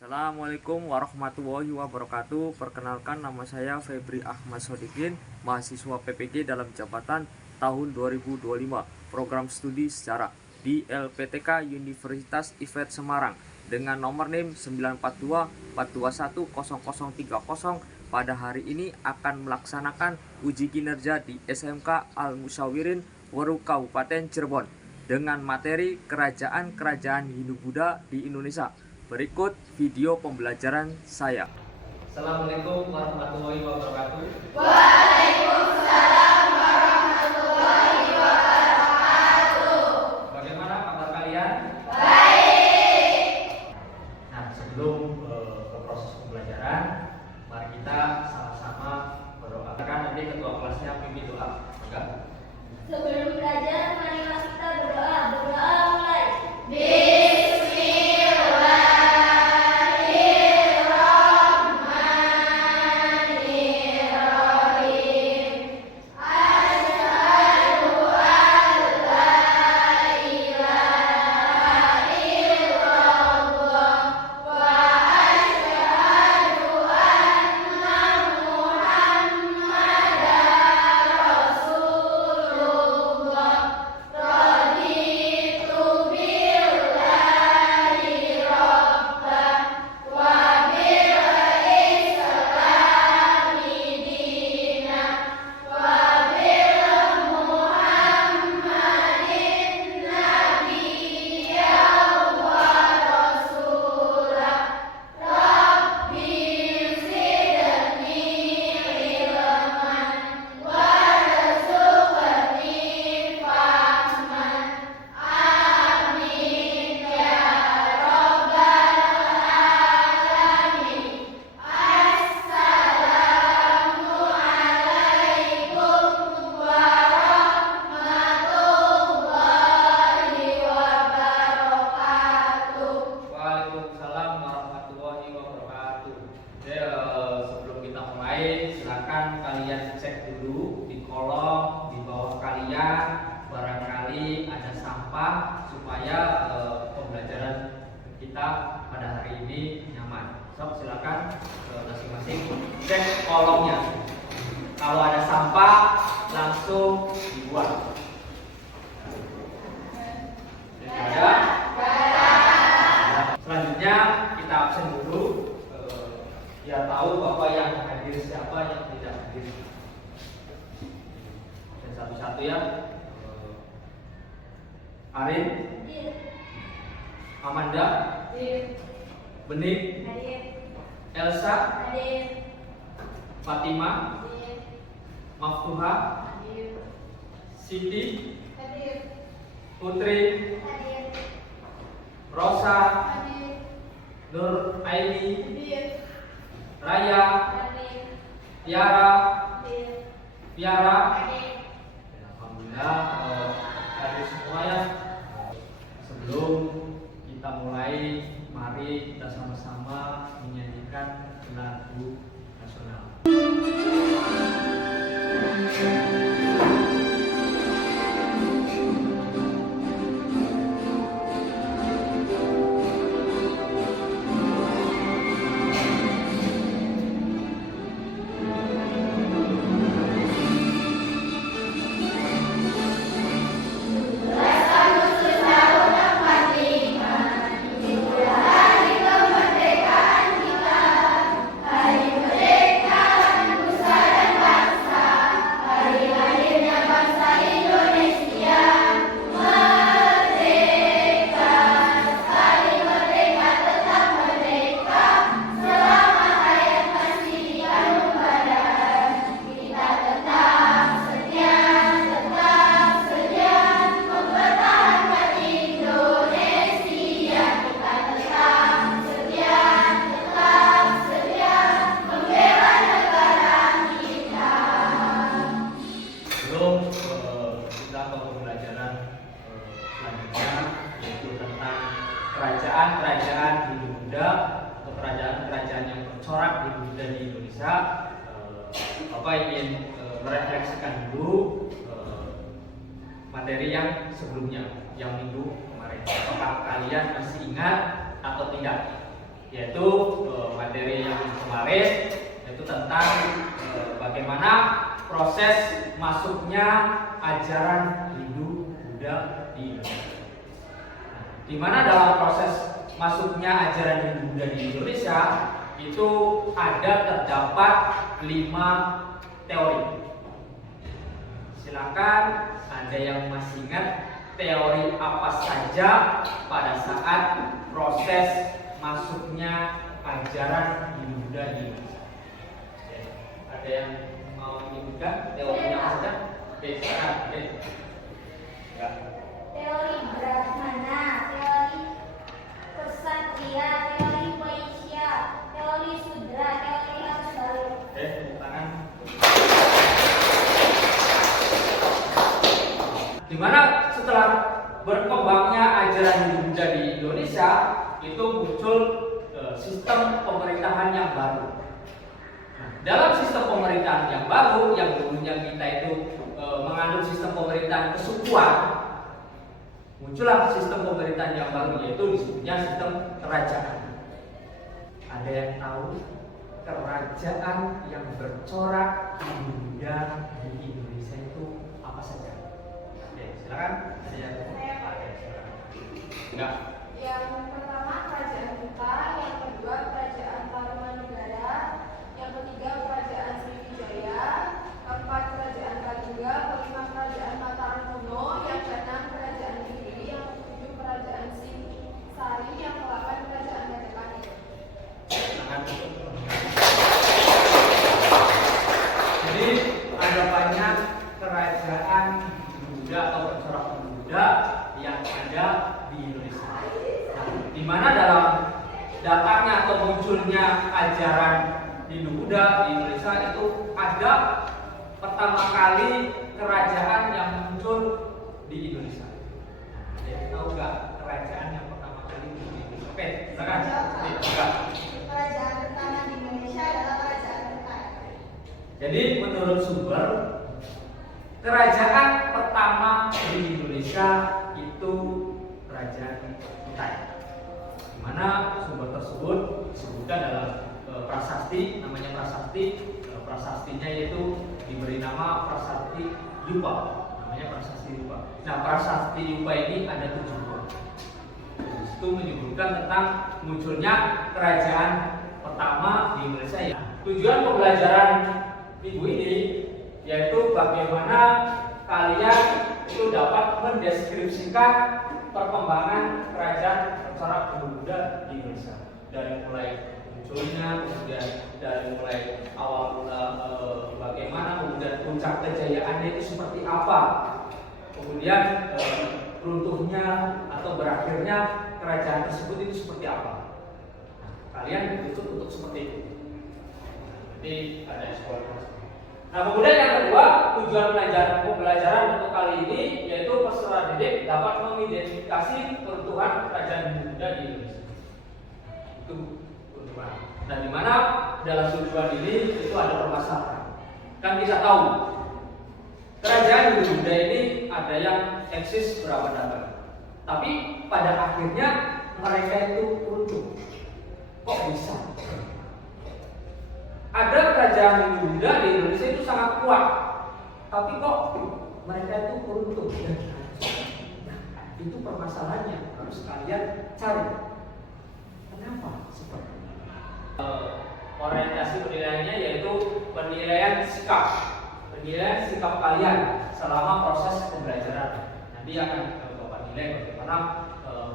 Assalamualaikum warahmatullahi wabarakatuh. Perkenalkan, nama saya Febri Ahmad Sodikin, mahasiswa PPG dalam jabatan tahun 2025, program studi sejarah di LPTK Universitas IFET Semarang dengan nomor NIM 942421030. Pada hari ini akan melaksanakan uji kinerja di SMK Al Musyawirin Weru Kabupaten Cirebon dengan materi kerajaan-kerajaan Hindu-Buddha di Indonesia. Berikut video pembelajaran saya. Assalamualaikum warahmatullahi wabarakatuh. Waalaikumsalam warahmatullahi wabarakatuh. Bagaimana kabar kalian? Baik. Nah, sebelum ke proses pembelajaran, mari kita sama-sama berdoa. Nanti ketua kelasnya pimpin doa. Enggak? Sebelum belajar, marilah kita berdoa. Berdoa mulai. Waalaikumsalam warahmatullahi wabarakatuh. Oke, sebelum kita mulai, silakan kalian cek dulu di kolom di bawah kalian, barangkali ada sampah supaya pembelajaran kita pada hari ini nyaman. So, silakan masing-masing cek kolomnya. Kalau ada sampah, langsung dibuang. Ada? Selanjutnya kita absen dulu, biar tahu bahwa yang hadir siapa, yang tidak hadir. Dan satu-satu ya. Arin, Amanda, Bening, Elsa, Fatima, Maftuha, Siti, Putri, Rosa, Nur Aini, Raya, Tiara, Tiara. Alhamdulillah hadir semua ya. Sebelum kita mulai, mari kita sama-sama menyanyikan lagu nasional. Kerajaan-kerajaan Hindu-Buddha atau kerajaan-kerajaan yang bercorak Hindu-Buddha di Indonesia. Bapak ingin merefleksikan dulu materi yang sebelumnya, yang minggu kemarin. Apakah kalian masih ingat atau tidak? yaitu materi yang kemarin, yaitu tentang bagaimana proses masuknya ajaran Hindu Buddha di Indonesia. Di mana dalam proses masuknya ajaran Hindu Buddha di Indonesia itu terdapat 5 teori. Silakan ada yang masih ingat teori apa saja pada saat proses masuknya ajaran Hindu Buddha di Indonesia. Ada yang mau menyebutkan teorinya apa saja? Oke, silakan. Ya. Teori Brahmana, teori Ksatria, teori Vaishya, teori Sudra, teori arus balik. Oke, tepuk tangan. Dimana setelah berkembangnya ajaran Hindu Buddha di Indonesia itu muncul sistem pemerintahan yang baru. Nah, dalam sistem pemerintahan yang baru yang dulunya kita itu menganut sistem pemerintahan kesukuan, muncullah sistem pemerintahan yang baru, yaitu disebutnya sistem kerajaan. Ada yang tahu kerajaan yang bercorak Hindu Buddha di Indonesia itu apa saja? Oke, silakan. Ada yang tahu? Saya, Pak. Oke, silakan. Enggak. Yang pertama kerajaan Buta, yang kedua kerajaan Tarumanegara, yang ketiga kerajaan Sriwijaya, keempat kerajaan Kalingga, kelima kerajaan Mataram Kuno, yang keenam kerajaan Kediri, yang ketujuh kerajaan Singosari, yang kedelapan kerajaan Majapahit. Tangan. Jadi ada banyak kerajaan Buddha atau bercorak Buddha yang ada di Indonesia. Nah, di mana dalam datangnya atau munculnya ajaran Hindu Buddha di Indonesia itu ada pertama kali kerajaan yang muncul di Indonesia. Jadi tahu nggak kerajaan yang pertama kali muncul di Indonesia? Oke, silakan. Enggak. Kerajaan pertama di Indonesia adalah kerajaan Kutai. Jadi menurut sumber, kerajaan pertama di Indonesia itu kerajaan Kutai. Di mana sumber tersebut disebutkan dalam prasasti, namanya prasasti. Prasastinya yaitu diberi nama Prasasti Yupa, namanya Prasasti Yupa. Nah, Prasasti Yupa ini ada 7 buah. Itu menyebutkan tentang munculnya kerajaan pertama di Indonesia. Ya. Tujuan pembelajaran minggu ini yaitu bagaimana kalian itu dapat mendeskripsikan perkembangan kerajaan bercorak Hindu Buddha di Indonesia, dari mulai munculnya, kemudian dari mulai awal mula bagaimana, kemudian puncak kejayaannya itu seperti apa, kemudian runtuhnya atau berakhirnya kerajaan tersebut itu seperti apa. Nah, kalian dituntut untuk seperti itu. Jadi ada eksplorasi. Nah, kemudian yang kedua, tujuan pembelajaran untuk kali ini yaitu peserta didik dapat mengidentifikasi keruntuhan kerajaan Hindu Buddha di Indonesia. Itu keruntuhan. Nah, di mana dalam tujuan ini itu ada permasalahan. Kan kita tahu kerajaan Hindu Buddha ini ada yang eksis berabad-abad. Tapi pada akhirnya mereka itu runtuh. Kok bisa? Ada kerajaan Hindu Buddha di Indonesia itu sangat kuat, tapi kok mereka itu runtuh dan hancur. Nah, itu permasalahannya harus kalian cari. Kenapa seperti ini? Orientasi penilaiannya yaitu penilaian sikap kalian selama proses pembelajaran. Nanti akan Bapak nilai bagaimana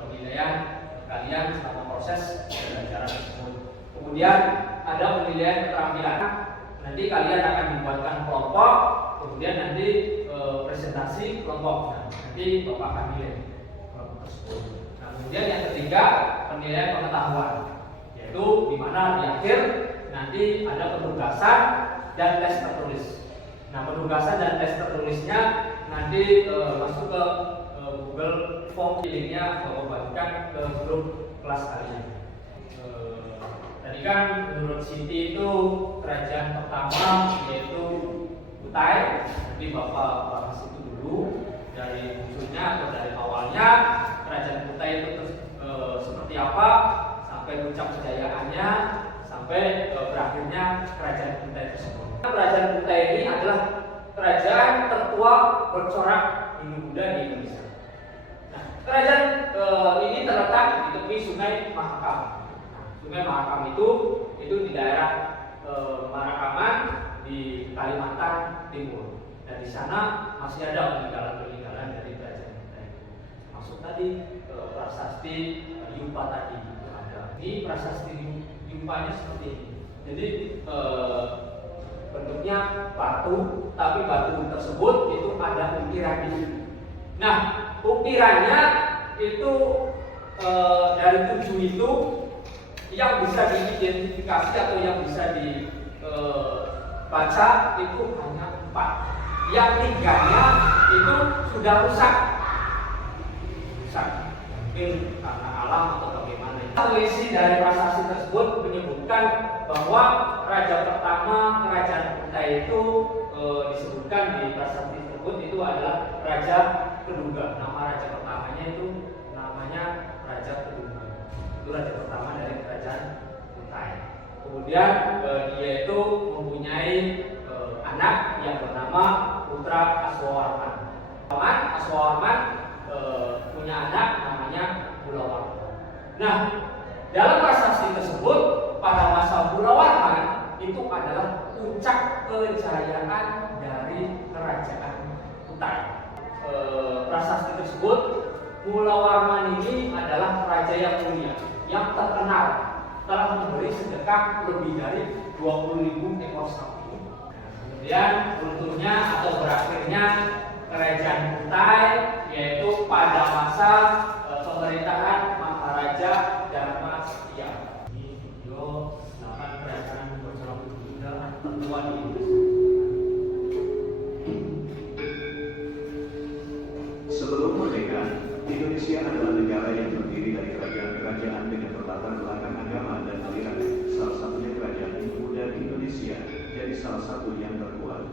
penilaian kalian selama proses pembelajaran tersebut. Kemudian ada penilaian keterampilan. Nanti kalian akan dibuatkan kelompok, kemudian nanti presentasi kelompok. Nah, nanti Bapak akan nilai kelompok tersebut. Nah, kemudian yang ketiga penilaian pengetahuan, yaitu di mana di akhir nanti ada penugasan dan tes tertulis. Nah, penugasan dan tes tertulisnya nanti masuk ke Google Form, linknya Bapak bagikan ke grup kelas kalian. Tadi kan menurut Siti itu kerajaan pertama yaitu Kutai. Nanti Bapak bahas itu dulu dari munculnya atau dari awalnya kerajaan Kutai itu seperti apa sampai puncak kejayaannya, sampai berakhirnya kerajaan Kutai tersebut. Kerajaan Kutai ini adalah kerajaan tertua bercorak Hindu-Buddha di Indonesia. Nah, kerajaan ini terletak di tepi Sungai Mahakam. Sungai Mahakam itu di daerah Marakaman di Kalimantan Timur. Dan di sana masih ada peninggalan-peninggalan dari kerajaan Kutai. Masuk tadi prasasti Yupa tadi itu ada. Ini prasasti Yupanya seperti ini. Jadi bentuknya batu, tapi batu tersebut itu ada ukiran di sini. Nah, ukirannya itu dari 7 itu yang bisa diidentifikasi atau yang bisa dibaca itu hanya 4. Yang 3-nya itu sudah rusak. Mungkin karena alam atau bagaimana. Selisih dari prasasti tersebut menyebutkan bahwa raja pertama kerajaan Kutai itu disebutkan di prasasti tersebut itu adalah Raja Kedungga. Nama raja pertamanya itu namanya Raja Kedungga. Itu raja pertama dari kerajaan Kutai. Kemudian dia itu mempunyai anak yang bernama Putra Aswawarman. Aswawarman punya anak namanya Bulawarman. Nah, dalam prasasti tersebut pada masa Bulawarman itu adalah puncak kejayaan dari kerajaan Kutai. Prasasti tersebut Bulawarman ini adalah raja yang mulia, yang terkenal telah memberi sedekah lebih dari 20.000 ekor sapi. Kemudian runtuhnya atau berakhirnya kerajaan Kutai yaitu pada masa pemerintahan Maharaja Dharma Setia. Ini video 8 kerajaan bercorak Buddha tertua di Indonesia. Sebelum merdeka, Indonesia adalah negara yang terdiri dari kerajaan-kerajaan dengan berlatar belakang agama dan aliran. Salah satunya kerajaan Hindu-Buddha di Indonesia jadi salah satu yang terkuat.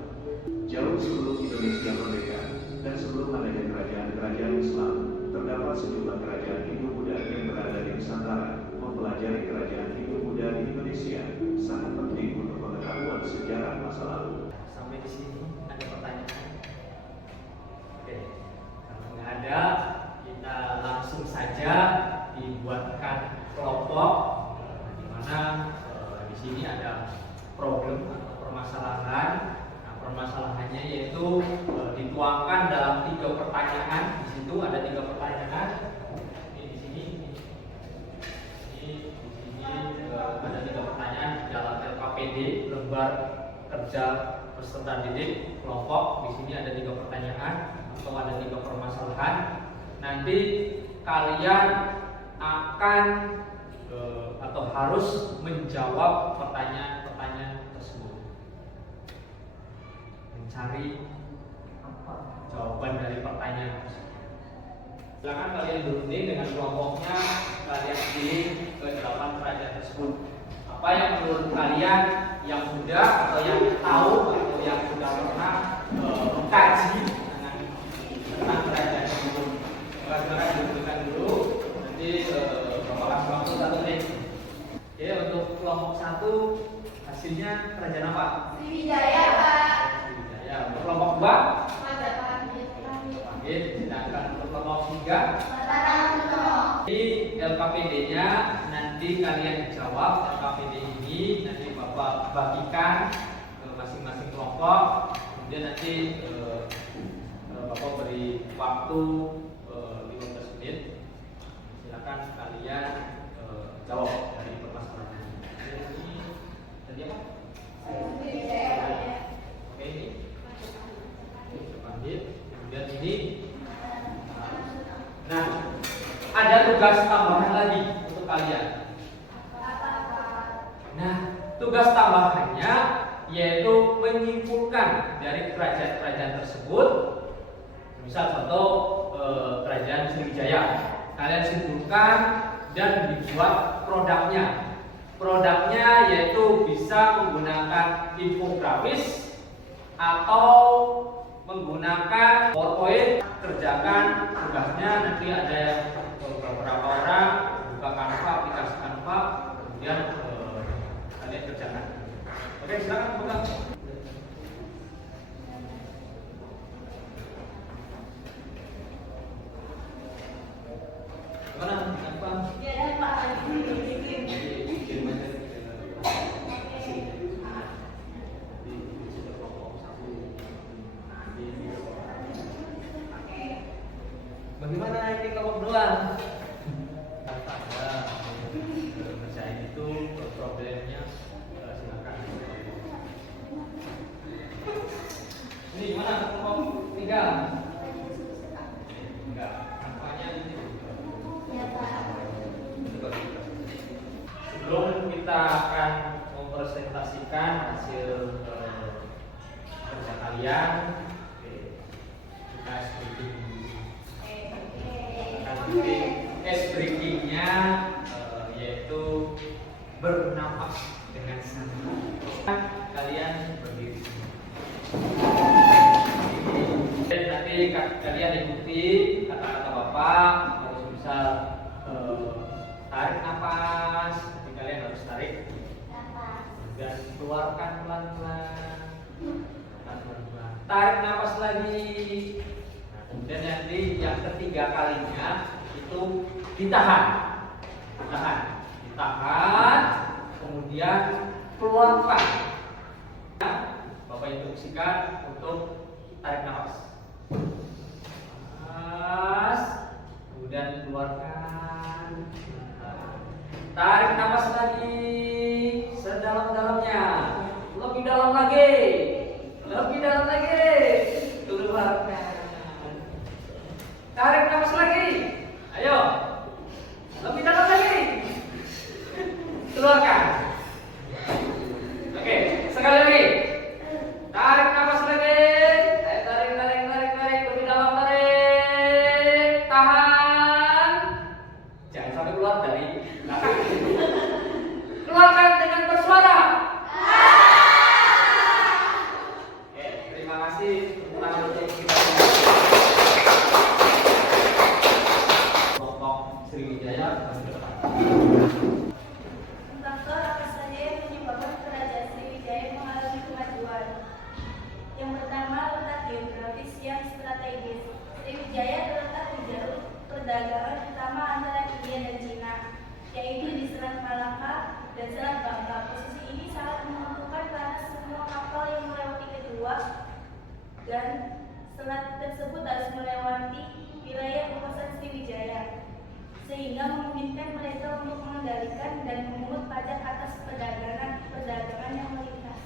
Jauh sebelum Indonesia merdeka dan sebelum adanya kerajaan-kerajaan Islam, terdapat sejumlah kerajaan Hindu-Buddha yang berada di Nusantara. Mempelajari kerajaan Hindu-Buddha di Indonesia sangat penting untuk pengetahuan sejarah masa lalu. Sampai di sini ada pertanyaan? Oke, kalau nggak ada, kita langsung saja dibuatkan kelompok di mana di sini ada problem atau permasalahan. Nah, permasalahannya yaitu dituangkan dalam 3 pertanyaan. Di situ ada 3 pertanyaan. Ini di sini, ada 3 pertanyaan dalam LKPD lembar kerja peserta didik kelompok. Di sini ada 3 pertanyaan atau ada 3 permasalahan. Nanti kalian akan atau harus menjawab pertanyaan-pertanyaan tersebut, mencari jawaban dari pertanyaan tersebut. Silakan kalian berunding dengan kelompoknya, kalian pilih ke 8 kerajaan tersebut. Apa yang menurut kalian yang mudah atau yang tahu atau yang sudah pernah mengkaji tentang kerajaan tersebut. Silakan diberikan dulu. Nanti Bapak kasih waktu 1 menit. Oke, untuk kelompok 1 hasilnya kerajaan apa? Sriwijaya, Pak. Sriwijaya. Untuk kelompok 2 Majapahit. Oke, sedangkan untuk kelompok 3 Mataram Kuno. di LKPD-nya nanti kalian jawab. LKPD ini nanti Bapak bagikan ke masing-masing kelompok. Kemudian nanti Bapak beri waktu 15 menit. Silakan kalian jawab dari permasalahan ini. Tadi apa? Sriwijaya, Pak. Oke, ini Majapahit. Kemudian ini. Nah, ada tugas tambahan lagi untuk kalian. Nah, tugas tambahannya yaitu menyimpulkan dari kerajaan-kerajaan tersebut. Misal contoh kerajaan Sriwijaya, kalian simpulkan dan dibuat produknya. Produknya yaitu bisa menggunakan infografis atau menggunakan PowerPoint. Kerjakan tugasnya, nanti ada beberapa orang buka Canva, aplikasi Canva apa, kemudian kalian kerjakan. Oke, silakan pegang. Gimana? Apa? Ya dan Pak Bagaimana ini kelompok berdua? Kerjain itu problemnya, silakan. Ini gimana kelompok 3? Enggak, nampaknya ini. Ya Pak. Sebelum kita akan mempresentasikan hasil kerja kalian, kita speaking dulu. Ice breakingnya yaitu bernapas dengan santai. Kalian berdiri. Dan nanti kalian ikuti kata-kata Bapak. Harus bisa tarik nafas. Nanti kalian harus tarik dan keluarkan pelan-pelan. Tarik nafas lagi. Nah, kemudian nanti yang ketiga kalinya itu ditahan, kemudian keluarkan. Bapak instruksikan untuk tarik nafas, kemudian keluarkan, tarik nafas lagi sedalam-dalamnya, lebih dalam lagi, keluarkan, tarik nafas lagi. Ayo, lebih dalam lagi. Keluarkan. Oke, sekali lagi. Tarik nafas lagi. Tarik. Lebih dalam, tarik. Tahan. Jangan sampai keluar dari belakang. Keluarkan dengan bersuara. Oke, terima kasih. Tepuk tangan untuk kita. Sriwijaya Faktor apa saja yang menyebabkan kerajaan Sriwijaya mengalami kemajuan? Yang pertama, letak geografis yang strategis. Sriwijaya terletak di jalur perdagangan utama antara India dan Cina, yaitu di Selat Malaka dan Selat Bangka. Posisi ini sangat menentukan karena semua kapal yang melewati kedua dan selat tersebut harus melewati wilayah kawasan Sriwijaya, sehingga memungkinkan mereka untuk mengendalikan dan memungut pajak atas perdagangan yang melintas.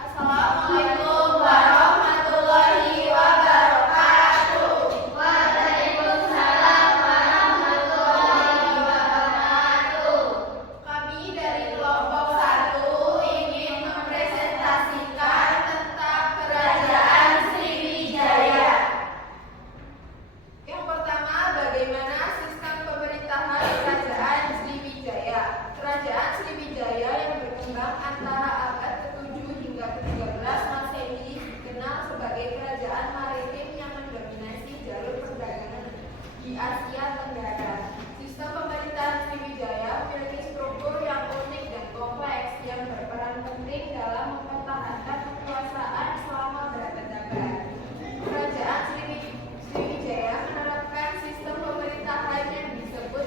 Assalamualaikum warahmatullahi wabarakatuh. Waalaikumsalam warahmatullahi wabarakatuh. Kami dari kelompok 1 ingin mempresentasikan tentang kerajaan Sriwijaya. Yang pertama, bagaimana sistem pemerintahan kerajaan Sriwijaya. Kerajaan Sriwijaya yang berkembang antara abad ke-7 hingga ke-13 Masehi dikenal sebagai kerajaan maritim yang mendominasi jalur perdagangan di Asia Tenggara. Sistem pemerintahan Sriwijaya memiliki struktur yang unik dan kompleks yang berperan penting dalam mempertahankan kekuasaan selama berabad-abad. Kerajaan Sriwijaya menerapkan sistem pemerintahan yang disebut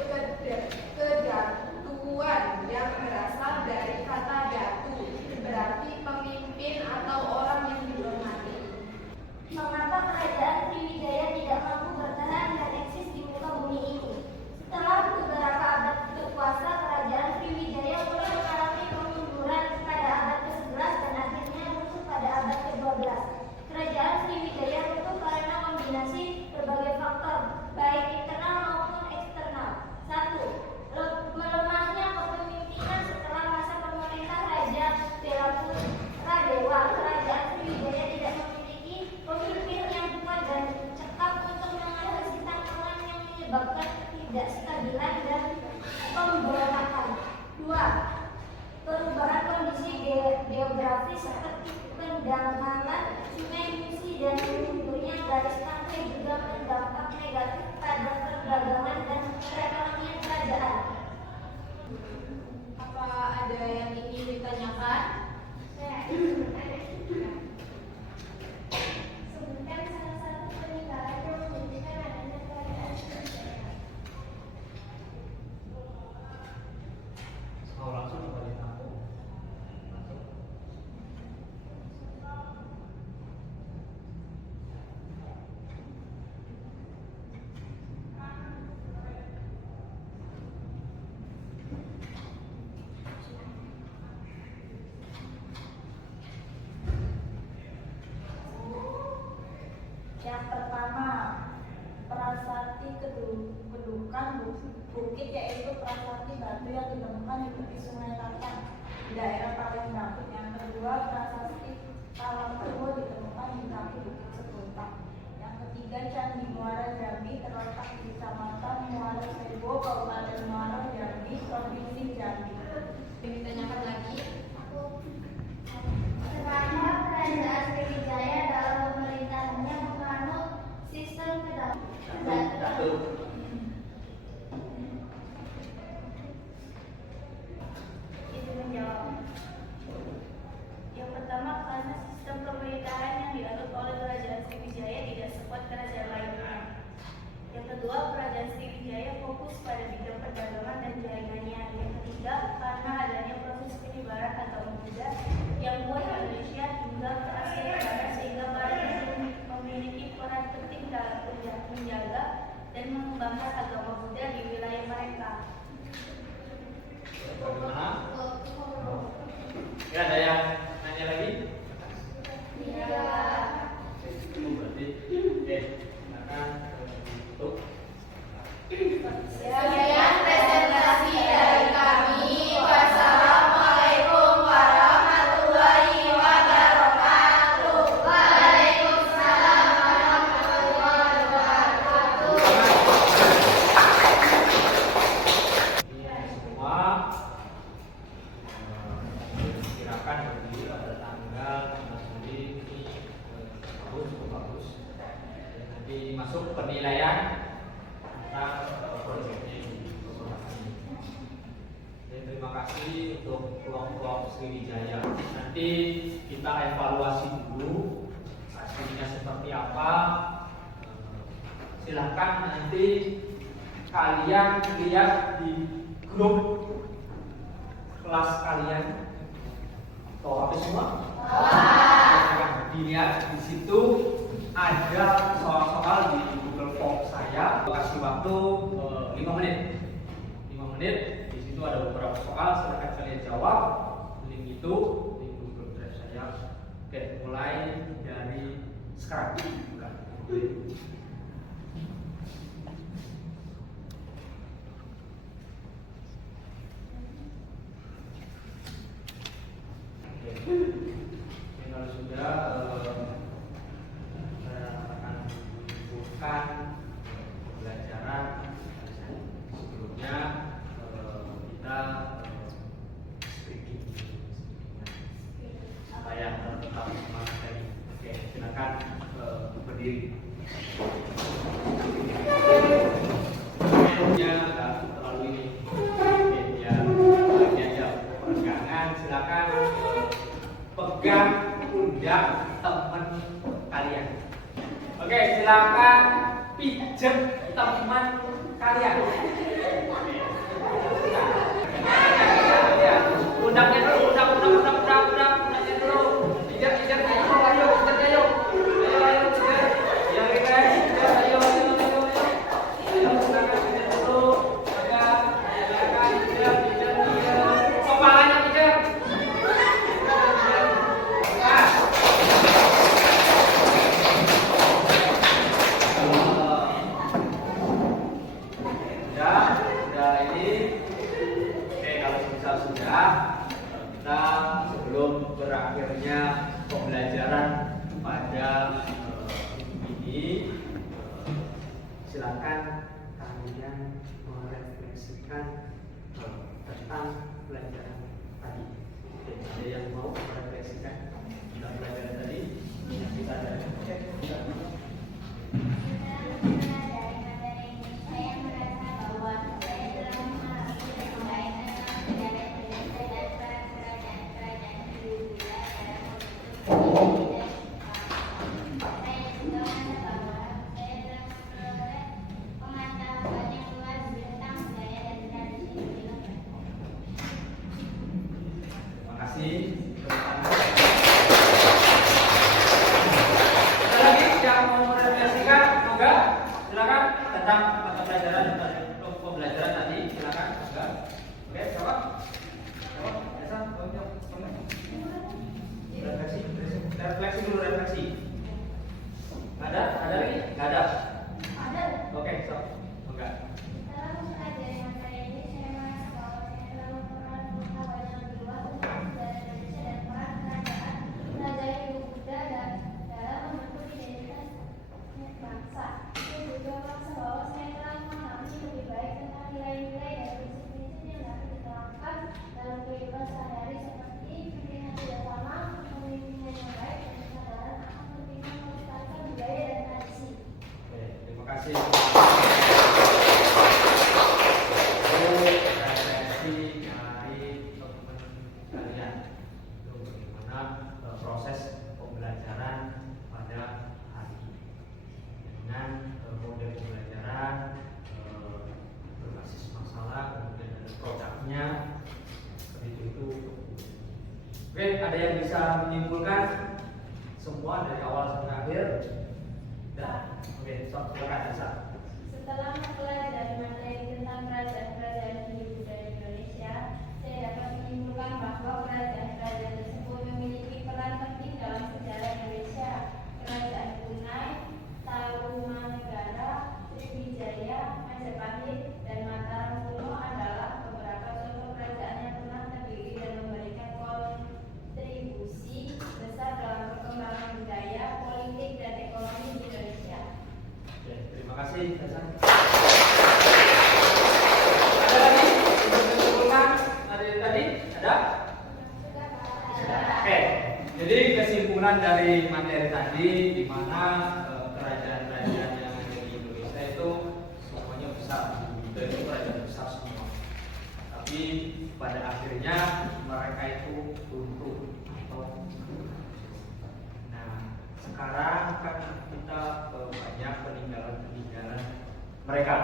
kedatuan yang berasal dari kata datu, berarti pemimpin atau orang yang dihormati. Mengapa kerajaan Sriwijaya tidak mampu bertahan dan eksis di muka bumi ini? Setelah beberapa abad berkuasa, kerajaan Sriwijaya mulai mengalami kemunduran pada abad ke-11 dan akhirnya runtuh pada abad ke-12. Kerajaan Sriwijaya runtuh karena kombinasi berbagai faktor, baik internal maupun eksternal. 1. Melemahnya kepemimpinan setelah masa pemerintah Raja Belaputradewa. Kerajaan Sriwijaya tidak memiliki pemimpin yang kuat dan cekap untuk mengatasi tantangan yang menyebabkan ketidakstabilan dan pemberontakan. 2. Perubahan kondisi geografis seperti pendangkalan sungai Musi dan mundurnya garis pantai juga berdampak negatif pada perdagangan dan perekonomian kerajaan. kedua, prasasti Talangkuwo ditemukan di kaki Bukit Sepuntang. Yang ketiga, Candi Muara Jambi terletak di Kecamatan Muara Sebo, Kabupaten Muara Jambi, Provinsi Jambi. Ditanyakan lagi. Selama kerajaan Sriwijaya dalam pemerintahannya menganut sistem kedaulatan. Itu menjawab. Yang pertama, karena sistem pemerintahan yang dianut oleh kerajaan Sriwijaya tidak sekuat kerajaan lainnya. Yang kedua, kerajaan Sriwijaya fokus pada bidang perdagangan dan jaringannya. Yang ketiga, karena adanya proses penyebaran agama Buddha yang kuat di Indonesia hingga ke Asia Tenggara, sehingga para muslim memiliki peran penting dalam menjaga dan mengembangkan agama Buddha di wilayah mereka. Bagaimana? Ya, ada yang nanya lagi? Berarti, silakan untuk. Sekian presentasi dari kami. Wassalamualaikum warahmatullahi wabarakatuh. Waalaikumsalam warahmatullahi wabarakatuh. Ini semua diperkirakan berdiri pada tanggal 16 Juli ini bagus, cukup bagus. Dan nanti masuk penilaian tentang proyeknya ini. Dan terima kasih untuk kelompok Sriwijaya. Nanti kita evaluasi dulu hasilnya seperti apa. Silahkan nanti kalian lihat di grup kelas kalian. Tahu apa semua? Dilihat di situ ada soal-soal di Google Form saya. Kasih waktu 5 menit. 5 menit. Di situ ada beberapa soal. Silakan kalian jawab. Link itu di Google Drive saya. Oke, mulai dari sekarang. Bukan. Ini kalau sudah saya akan menyimpulkan pembelajaran sebelumnya kita speaking supaya tetap semangat lagi. Oke, silakan berdiri. Menunya nggak terlalu ini. Oke, ya lagi aja pegangan. Silakan pegang pundak teman kalian. Oke, silakan pijet teman kalian. Pundaknya dulu, pundaknya dulu. Pijet, ayo, pijet. Yang relax, ayo. Ayo, silakan pijet dulu. Silakan pijet. Kepalanya pijet. Sudah ini. Oke, kalau misal sudah, kita sebelum berakhirnya pembelajaran pada ini, silakan kalian merefleksikan tentang pelajaran tadi. Oke, ada yang mau merefleksikan tentang pelajaran tadi? Kita ada. Oke, kita. Terima kasih. Oke, ada yang bisa menyimpulkan semua dari awal sampai akhir? Dah. Oke, silakan bisa. Setelah mempelajari materi tentang kerajaan-kerajaan Hindu Buddha di Indonesia, saya dapat menyimpulkan bahwa kerajaan-kerajaan tersebut memiliki peran penting dalam sejarah Indonesia. Kerajaan Brunei, Tarumanegara, Sriwijaya, Majapahit, dan Mataram kuno adalah beberapa contoh kerajaan yang pernah terdiri dan memberikan kontribusi besar dalam perkembangan budaya, politik, dan ekonomi di Indonesia. Oke, terima kasih Hasan. Ada lagi untuk menyimpulkan dari tadi? Ada? Oke, jadi kesimpulan dari materi tadi di mana kerajaan-kerajaan yang ada di Indonesia itu semuanya besar, itu kerajaan besar semua. Tapi pada akhirnya mereka itu runtuh atau nah sekarang kan kita banyak peninggalan mereka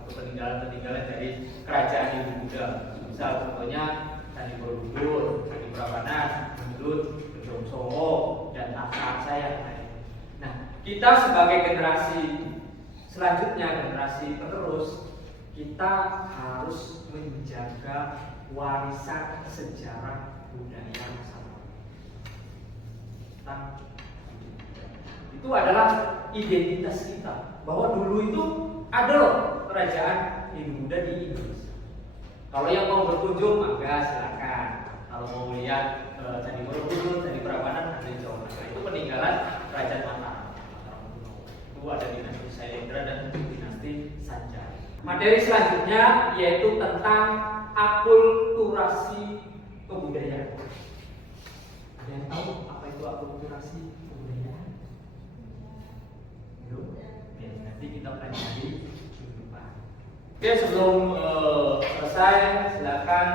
atau peninggalan dari kerajaan Hindu Buddha. Misal contohnya Candi Borobudur, Candi Prambanan, Menyulut, Gedong Songo, dan aksa yang lain. Nah, kita sebagai generasi selanjutnya, generasi penerus, kita harus menjaga warisan sejarah budaya sama. Itu adalah identitas kita, bahwa dulu itu ada loh kerajaan Hindu Buddha di Indonesia. Kalau yang mau berkunjung maka silakan. Kalau mau melihat Candi Borobudur, Candi Prambanan ada di Jawa Tengah. Itu peninggalan kerajaan Mataram kuno. Itu ada dinasti Sailendra dan dinasti Sanjaya. Materi selanjutnya yaitu tentang akulturasi kebudayaan. Ada yang tahu apa itu akulturasi kebudayaan? Belum? Ya, nanti kita pelajari minggu depan. Oke, sebelum selesai silakan